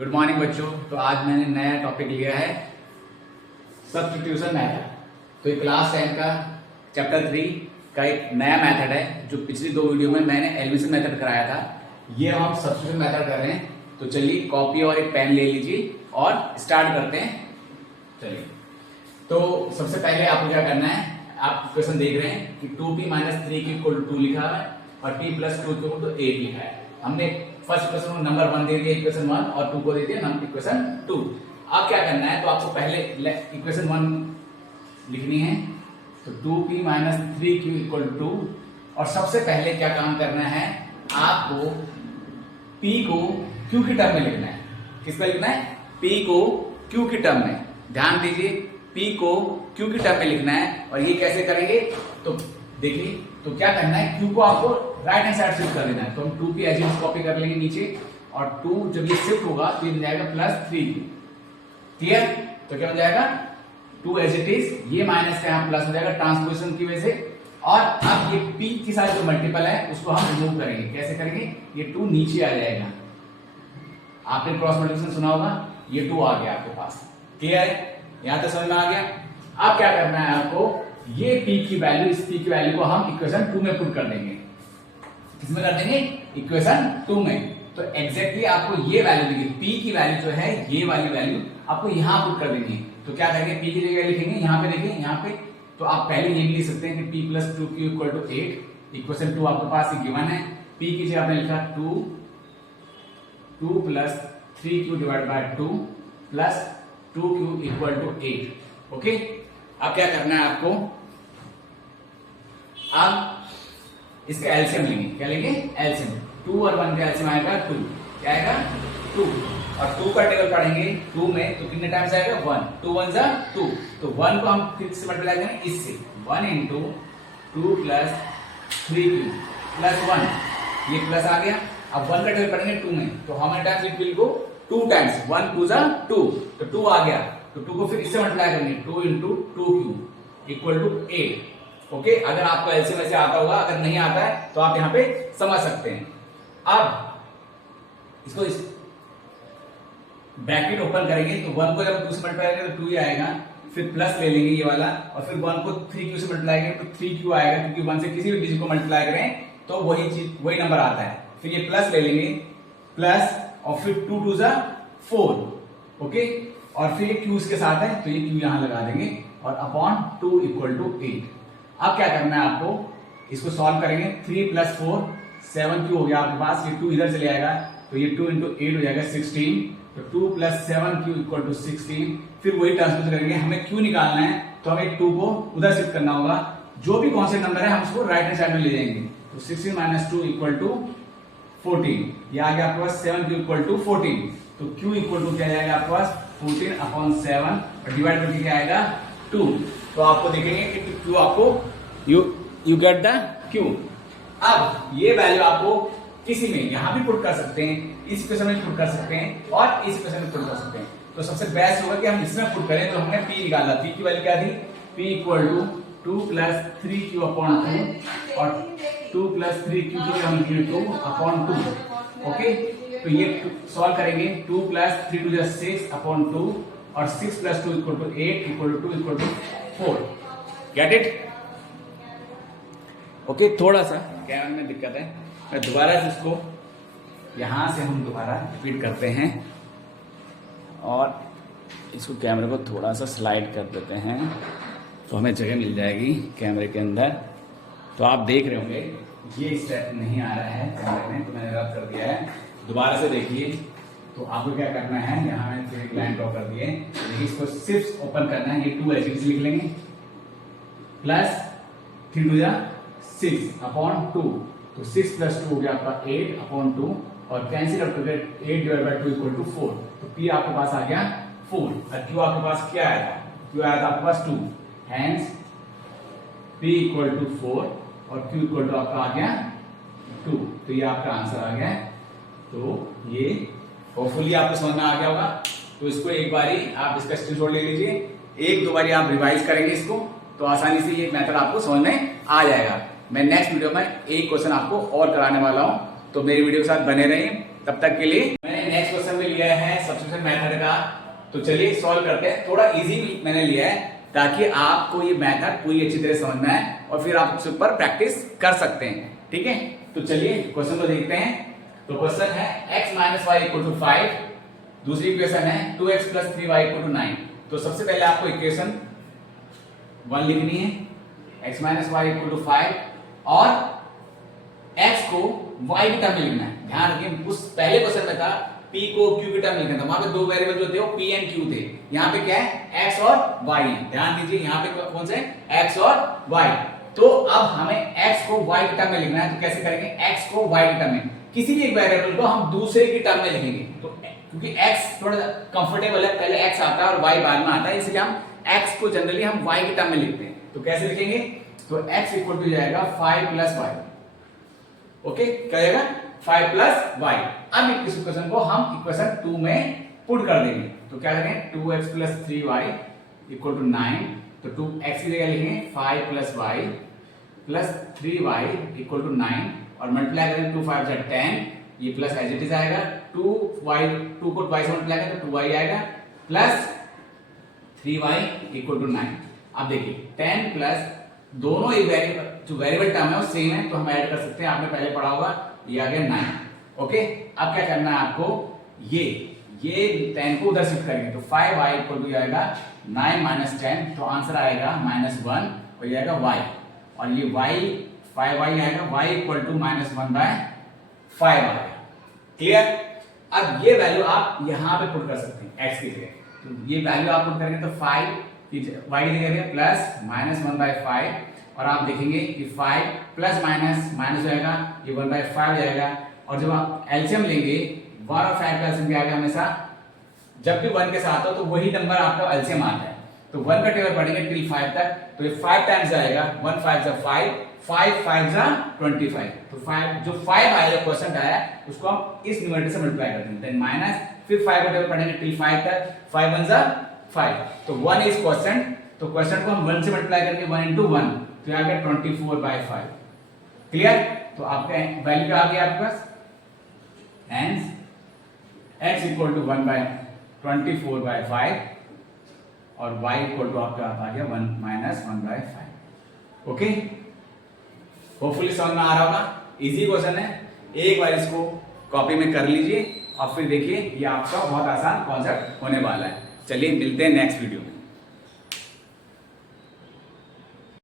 Good morning बच्चों। तो आज मैंने नया टॉपिक लिया है सब्स्टिट्यूशन मेथड। तो ये क्लास 10 का चैप्टर 3 का एक नया मेथड है जो पिछली 2 वीडियो में मैंने एलिमिनेशन मेथड कराया था। ये हम सब्स्टिट्यूशन मेथड कर रहे हैं। तो चलिए कॉपी और एक पेन ले लीजिए और स्टार्ट करते हैं। चलिए, तो सबसे पहले आपको क्या करना है, आप क्वेश्चन देख रहे हैं कि 2p - 3q = 2 लिखा है और p + 2q = 8 लिखा है। हमने फर्स्ट इक्वेशन को नंबर 1 दे दिया, इक्वेशन 1, और 2 को दे दिया इक्वेशन 2। अब क्या करना है, तो आपको पहले इक्वेशन 1 लिखनी है। तो 2p - 3q = 2, और सबसे पहले क्या काम करना है, आपको p को q की टर्म में लिखना है। किसका लिखना है? p को q की टर्म में। ध्यान दीजिए, p को q की टर्म में लिखना है। और ये कैसे करेंगे, तो देखिए, तो क्या करना है, q को आपको राइट हैंड साइड शिफ्ट कर देना है। तो हम 2p एज इट कॉपी कर लेंगे नीचे, और 2 जब ये शिफ्ट होगा तो ये बन जाएगा +3q। क्लियर? तो क्या हो जाएगा, 2 एज इट इज, ये माइनस का यहाँ प्लस हो जाएगा ट्रांसपोजिशन की वजह से। और अब ये p के साथ जो मल्टीपल है उसको हम रिमूव करेंगे। कैसे करेंगे, ये 2 नीचे आ जाएगा। आपने क्रॉस मल्टीप्लिकेशन सुना होगा, ये 2 आ गया आपके पास। क्लियर है? यहां तक समझ में आ गया। अब क्या करना है आपको, ये p की वैल्यू, इस p की वैल्यू को हम इक्वेशन 2 में पुट कर देंगे। किसमें कर देंगे? इक्वेशन 2 में। तो एग्जैक्टली आपको ये वैल्यू देंगे, p की वैल्यू जो है, ये वाली वैल्यू आपको यहां पुट कर देंगे। तो क्या करेंगे, p की जगह लिखेंगे यहाँ पे, देखिए यहाँ पे। तो आप पहले ये भी लिख सकते हैं कि p + 2q = 8। इक्वेशन 2 आपके पास गिवन है। p की जगह आपने लिखा 2 + 3q / 2 + 2q = 8। ओके, अब क्या करना है आपको, अब इसका एलसीएम लेंगे। क्या लेंगे? एलसीएम। 2 और 1 का एलसीएम आएगा 2। क्या आएगा? 2। और 2 का टेबल पढ़ेंगे 2 में, तो कितने टाइम्स आएगा? 1। 2 1 = 2। तो 1 को हम किससे मल्टीप्लाई करेंगे? इससे। 1 × 2 + 3q + 1, ये प्लस आ गया। अब 1 का टेबल पढ़ेंगे 2 में, तो how many times it will go? 2 times. 1 2 = 2, तो 2 आ गया। तो 2 को फिर इससे मल्टीप्लाई करेंगे, 2 × 2q = 8। ओके, अगर आपको एलसीएम ऐसे आता होगा, अगर नहीं आता है तो आप यहाँ पे समझ सकते हैं। अब इसको इस ब्रैकेट ओपन करेंगे, तो 1 को जब 2 से मल्टीप्लाई करेंगे तो 2 ही आएगा। फिर प्लस ले लेंगे ये वाला, और फिर 1 को 3q से मल्टीप्लाई करेंगे तो 3q आएगा, क्योंकि 1 से किसी भी डिजिट को मल्टीप्लाई करें तो वही चीज, वही नंबर आता है। फिर ये प्लस ले लेंगे, प्लस, और फिर 2 2 = 4। ओके, और फिर ये q इसके साथ है, तो ये q यहां लगा देंगे, और अपॉन 2 = 8। अब क्या करना है आपको, इसको सॉल्व करेंगे। 3 + 4 7q हो गया आपके पास। ये 2 इधर चले आएगा, तो ये 2 × 8 हो जाएगा 16। तो 2 + 7q = 16। फिर वही ट्रांसपोज करेंगे, हमें q निकालना है, तो हमें 2 को उधर शिफ्ट करना होगा। जो भी कांस्टेंट नंबर है हम उसको राइट हैंड साइड में ले जाएंगे। तो 16 - 2 = 14। ये आ गया आपके पास 7q = 14। तो q = क्या आएगा आपके पास? 14/7, और डिवाइड करके क्या आएगा? 2। तो आपको देखेंगे कि q आपको यू गेट द q। अब ये वैल्यू आपको किसी में यहां भी पुट कर सकते हैं, इस इक्वेशन में पुट कर सकते हैं, और इस इक्वेशन में पुट कर सकते हैं। तो सबसे बेस्ट होगा कि हम इसमें पुट करें। तो हमने p निकाला, p की वैल्यू क्या थी? p = 2 + 3q/2, और 2 + 3q की हम 2/2। ओके, तो ये सॉल्व करेंगे। 2 + 3 2 = 6/2, और 6 + 2 = 8 = 2 = 4। Get it? ओके, थोड़ा सा कैमरा में दिक्कत है, मैं दोबारा से इसको यहां से हम दोबारा रिपीट करते हैं, और इसको कैमरे को थोड़ा सा स्लाइड कर देते हैं, तो हमें जगह मिल जाएगी कैमरे के अंदर। तो आप देख रहे होंगे ये स्टेप नहीं आ रहा है कैमरे में, तो मैंने रब कर दिया है। दोबारा से देखिए। तो आपको क्या करना है, यहाँ मैंने फिर एक लाइन ड्रॉ कर दी है, देखिए इसको सिर्फ ओपन करना है। ये 2 ऐसे लिख लेंगे, प्लस 3 2 = 6/2। तो 6 + 2 हो गया आपका 8/2, और कैंसिल आउट करके 8/2 = 4। तो p आपके पास आ गया 4, और q आपके पास क्या आया था? q आया था आपके पास 2। हैंस p = 4, और q = आपका आ गया 2। तो ये आपका आंसर आ गया। तो ये होपफुली आपको समझ में आ गया होगा। तो इसको एक बारी आप इसका स्क्रीनशॉट ले लीजिए, 1-2 बारी आप रिवाइज करेंगे इसको, तो आसानी से ये मेथड आपको समझ में आ जाएगा। मैं नेक्स्ट वीडियो में एक क्वेश्चन आपको और कराने वाला हूं, तो मेरी वीडियो के साथ बने रहिए। तब तक के लिए मैंने नेक्स्ट क्वेश्चन में लिया है सब्स्टिट्यूशन मेथड का, तो चलिए सॉल्व करते हैं। थोड़ा इजी मैंने लिया है ताकि आपको ये मेथड पूरी अच्छी तरह समझ में आए और फिर आप उसके ऊपर प्रैक्टिस कर सकते हैं, ठीक है। तो चलिए क्वेश्चन को देखते हैं। तो क्वेश्चन है x minus y equal to 5, दूसरी इक्वेशन है 2x plus 3y equal to 9। तो सबसे पहले आपको इक्वेशन 1 लिखनी है, x minus y equal to 5 और x को y की टर्म में लिखना है। ध्यान रखिए उस पहले क्वेश्चन में था p को q की टर्म में लिखना था, वहां पे दो वेरिएबल जो थे वो p एंड q थे। यहाँ पे क्या है x और y है। ध्यान दीजिए यहाँ पे कौन से x और y। तो अब हमें x को y की टर्म में लिखना है, तो कैसे करेंगे, x को y की टर्म में, किसी भी एक वेरिएबल को हम दूसरे की टर्म में लिखेंगे। तो क्योंकि x थोड़ा कंफर्टेबल है, पहले x आता है और y बाद में आता है, इसलिए हम x को जनरली हम y की टर्म में लिखते हैं। तो कैसे लिखेंगे, तो x इक्वल टू जाएगा 5 प्लस y। ओके, क्या जाएगा 5 प्लस y। अब इस इक्वेशन को हम इक्वेशन 2 में पुट कर देंगे। तो क्या करेंगे, 2x plus 3y equal to 9। तो 2x की जगह लिखेंगे 5 plus y plus 3y equal to 9 और मल्टीप्लाई करेंगे 2 5 10, ये प्लस एज इट इज आएगा। 2y 2 को y से मल्टीप्लाई करें तो 2y आएगा प्लस 3y इक्वल टू 9। अब देखिए 10 प्लस दोनों ही वेरिएबल जो वेरिएबल टर्म है वो सेम है, तो हम ऐड कर सकते हैं। आपने पहले पढ़ा होगा, ये आ गया 9। ओके, अब क्या करना है आपको, ये 10 को उधर शिफ्ट करेंगे तो 5y इक्वल टू आएगा 9 माइनस 10, तो आंसर आएगा -1 हो जाएगा y, और ये y 5y आएगा, y इक्वल टू -1 बाय 5 आएगा। क्लियर। अब ये वैल्यू आप यहां पे पुट कर सकते हैं x की जगह। तो ये वैल्यू आप पुट करेंगे तो 5 y की जगह प्लस -1 बाय 5, और आप देखेंगे कि 5 प्लस माइनस माइनस हो जाएगा, ये 1 बाय 5 जाएगा। और जब आप एलसीएम लेंगे 1 और 5 का एलसीएम क्या आएगा, हमेशा जब भी 1 के साथ हो तो वही नंबर आपका एलसीएम आता है। तो 1 का टेबल पढ़ेंगे टिल 5 तक, तो ये 5 टाइम्स आएगा, 1 5 जा 5, 5 5 जा 25। तो 5 जो 5 आया क्वेश्चन आया उसको हम इस न्यूमरेटर से मल्टीप्लाई कर देंगे, देन माइनस फिर 5 का टेबल पढ़ेंगे टिल 5 तक, 5 1 जा 5, तो 1 इज क्वेश्चन। तो क्वेश्चन को हम 1 से मल्टीप्लाई करेंगे 1 into 1, तो आ गया 24 by 5। क्लियर। तो आपका वैल्यू क्या आ गया आपके पास, hence x equal to 1 by 24 by 5 और y इक्वल टू आपका आ गया 1 माइनस 1 बाय 5। ओके, होपफुली समझ में आ रहा होगा। इजी क्वेश्चन है, एक बार इसको कॉपी में कर लीजिए और फिर देखिए ये आपका बहुत आसान कॉन्सेप्ट होने वाला है। चलिए मिलते हैं नेक्स्ट वीडियो में।